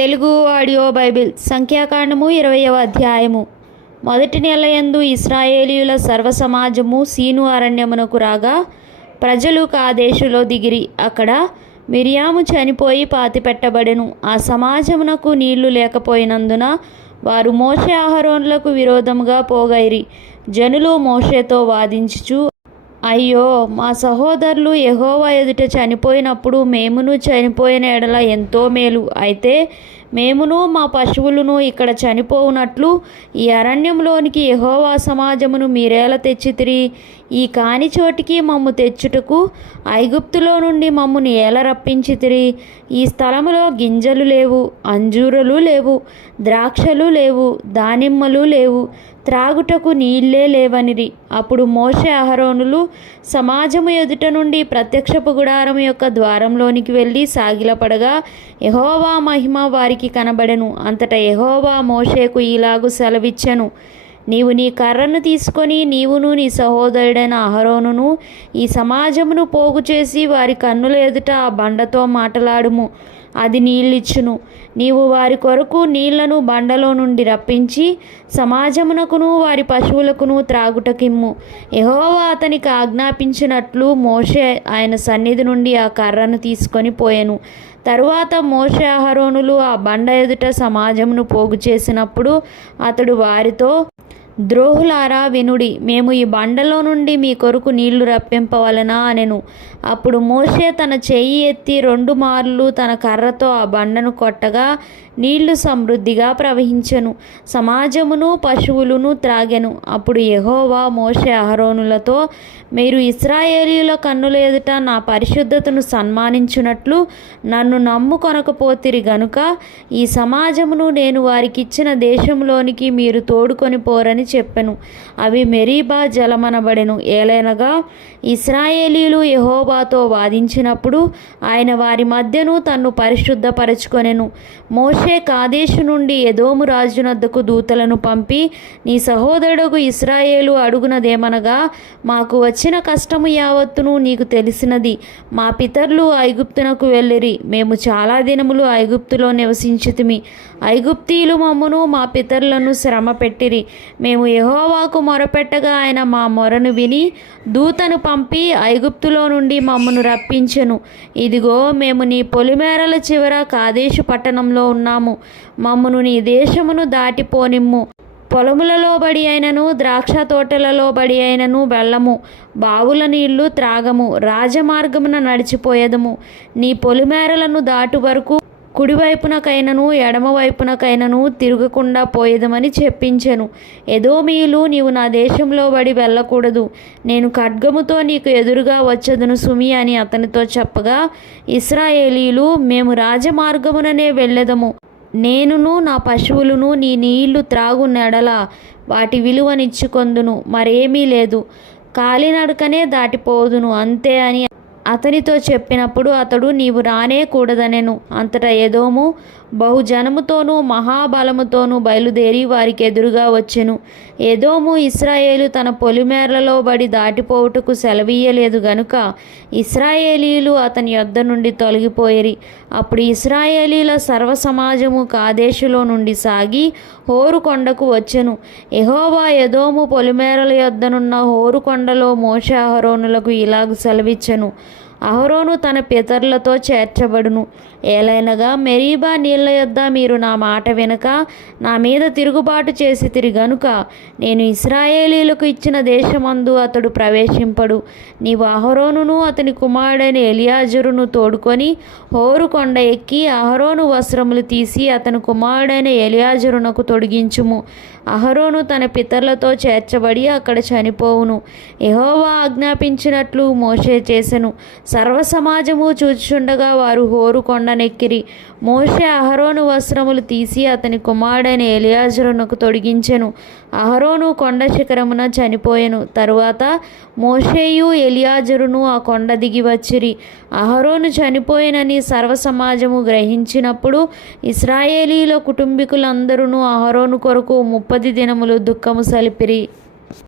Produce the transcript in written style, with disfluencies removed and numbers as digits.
Telugu audio Bible సంఖ్యాకాండము 20వ అధ్యాయము. మొదటి నెల యందు ఇశ్రాయేలీయుల సర్వసమాజము సీను అరణ్యమునకు రాగా ప్రజలు కాదేశులో దిగిరి. అక్కడ మిరియాము చనిపోయి పాతిపెట్టబడెను. ఆ సమాజమునకు నీళ్లు లేకపోయినందున వారు మోషే అహరోనులకు విరోధముగా పోగైరి. జనులు మోషేతో వాదించుచు, అయ్యో, మా సహోదరులు యెహోవా ఎదుట చనిపోయినప్పుడు మేమును చనిపోయిన ఎడల ఎంతో మేలు. అయితే మేమును మా పశువులను ఇక్కడ చనిపోవునట్లు ఈ అరణ్యంలోనికి యెహోవా సమాజమును మీరేలా తెచ్చితిరి? ఈ కాని చోటికి మమ్ము తెచ్చుటకు ఐగుప్తులో నుండి మమ్మును ఏల రప్పించితిరి? ఈ స్థలములో గింజలు లేవు, అంజూరలు లేవు, ద్రాక్షలు లేవు, దానిమ్మలు లేవు, త్రాగుటకు నీళ్ళే లేవనిరి. అప్పుడు మోషే అహరోనులు సమాజము ఎదుట నుండి ప్రత్యక్షపు గుడారము యొక్క ద్వారంలోనికి వెళ్ళి సాగిలపడగా యెహోవా మహిమ వారికి కనబడెను. అంతటా యెహోవా మోషేకు ఇలాగు సెలవిచ్చెను, నీవు నీ కర్రను తీసుకొని నీవును నీ సహోదరుడైన అహరోనును ఈ సమాజమును పోగు చేసి వారి కన్నుల ఎదుట ఆ బండతో మాటలాడుము, అది నీళ్ళిచ్చును. నీవు వారి కొరకు నీళ్లను బండలో నుండి రప్పించి సమాజమునకును వారి పశువులకును త్రాగుటకిమ్ము. యెహోవా అతనికి ఆజ్ఞాపించినట్లు మోషే ఆయన సన్నిధి నుండి ఆ కర్రను తీసుకొని పోయెను. తరువాత మోషే అహరోనులు ఆ బండ ఎదుట సమాజమును పోగు చేసినప్పుడు అతడు వారితో, ద్రోహులారా వినుడి, మేము ఈ బండలో నుండి మీ కొరకు నీళ్లు రప్పింపవలెనా అనెను. అప్పుడు మోషే తన చెయ్యి ఎత్తి 2 మార్లు తన కర్రతో ఆ బండను కొట్టగా నీళ్లు సమృద్ధిగా ప్రవహించెను. సమాజమును పశువులను త్రాగెను. అప్పుడు యెహోవా మోషే అహరోనులతో, మీరు ఇశ్రాయేలీయుల కన్నుల ఎదుట నా పరిశుద్ధతను సన్మానించునట్లు నన్ను నమ్ముకొనకపోతిరి గనుక ఈ సమాజమును నేను వారికిచ్చిన దేశంలోనికి మీరు తోడుకొని పోరని చెప్పెను. అవి మెరీబా జలమనబడెను. ఏలైనగా ఇశ్రాయేలీయులు యెహోవాతో వాదించినప్పుడు ఆయన వారి మధ్యను తన్ను పరిశుద్ధపరచుకొనెను. మోషే కాదేశు నుండి ఎదోము రాజునద్దకు దూతలను పంపి, నీ సహోదరుడు ఇశ్రాయేలు అడుగునదేమనగా, మాకు వచ్చిన కష్టము యావత్తును నీకు తెలిసినది. మా పితరులు ఐగుప్తునకు వెళ్ళిరి, మేము చాలా దినములు ఐగుప్తులో నివసించితిమి. ఐగుప్తీయులు మమ్మును మా పితరులను శ్రమ పెట్టిరి. మేము యెహోవాకు మొరపెట్టగా ఆయన మా మొరను విని దూతను పంపి ఐగుప్తులో నుండి మమ్మను రప్పించెను. ఇదిగో, మేము నీ పొలిమేరల చివర కాదేశు పట్టణంలో ఉన్నాము. మమ్మను నీ దేశమును దాటిపోనిమ్ము. పొలములలో బడి అయినను ద్రాక్ష తోటలలో బడి అయినను వెళ్ళము. బావుల నీళ్లు త్రాగము. రాజమార్గమున నడిచిపోయేదము. నీ పొలిమేరలను దాటు వరకు కుడివైపునకైనను ఎడమవైపునకైనను తిరగకుండా పోయేదమని చెప్పించెను. ఎదోమీయులు, నీవు నా దేశంలో బడి వెళ్ళకూడదు, నేను ఖడ్గముతో నీకు ఎదురుగా వచ్చేదను సుమి అని అతనితో చెప్పగా, ఇశ్రాయేలీయులు, మేము రాజమార్గముననే వెళ్ళెదము. నేనును నా పశువులను నీ నీళ్లు త్రాగు నెడల వాటి విలువనిచ్చుకొందును, మరేమీ లేదు, కాలినడకనే దాటిపోదును అంతే అని అతనితో చెప్పినప్పుడు అతడు, నీవు రానే కూడదనెను. అంతటా ఎదోము బహుజనముతోనూ మహాబలముతోనూ బయలుదేరి వారికి ఎదురుగా వచ్చెను. ఎదోము ఇశ్రాయేలు తన పొలిమేరలలో బడి దాటిపోవుటకు సెలవీయలేదు గనుక ఇశ్రాయేలీయులు అతని యొద్ద నుండి తొలగిపోయిరి. అప్పుడు ఇశ్రాయేలీల సర్వసమాజము కాదేశులో నుండి సాగి హోరు కొండకు వచ్చెను. యెహోవా ఎదోము పొలిమేరల యొద్దనున్న హోరు కొండలో మోషే అహరోనులకు ఇలాగు సెలవిచ్చెను, అహరోను తన పితరులతో చేర్చబడును. ఏలైనగా మెరీబా నీళ్ల యొద్ద మీరు నా మాట వినక నా మీద తిరుగుబాటు చేసితిరి గనుక నేను ఇశ్రాయేలీలకు ఇచ్చిన దేశమందు అతడు ప్రవేశింపడు. నీవు అహరోనును అతని కుమారుడైన ఎలియాజరును తోడుకొని హోరు కొండ ఎక్కి అహరోను వస్త్రములు తీసి అతని కుమారుడైన ఎలియాజరునకు తొడిగించుము. అహరోను తన పితరులతో చేర్చబడి అక్కడ చనిపోవును. యెహోవా ఆజ్ఞాపించినట్లు మోషే చేసెను. సర్వసమాజము చూచుచుండగా వారు హోరు కొండనెక్కిరి. మోషే అహరోను వస్త్రములు తీసి అతని కుమారుడైన ఎలియాజరునకు తొడిగించెను. అహరోను కొండ శిఖరమున చనిపోయెను. తరువాత మోషేయు ఎలియాజరును ఆ కొండ దిగి వచ్చిరి. అహరోను చనిపోయినని సర్వసమాజము గ్రహించినప్పుడు ఇశ్రాయేలీల కుటుంబీకులందరూ అహరోను కొరకు 30 దినములు దుఃఖము సలిపిరి.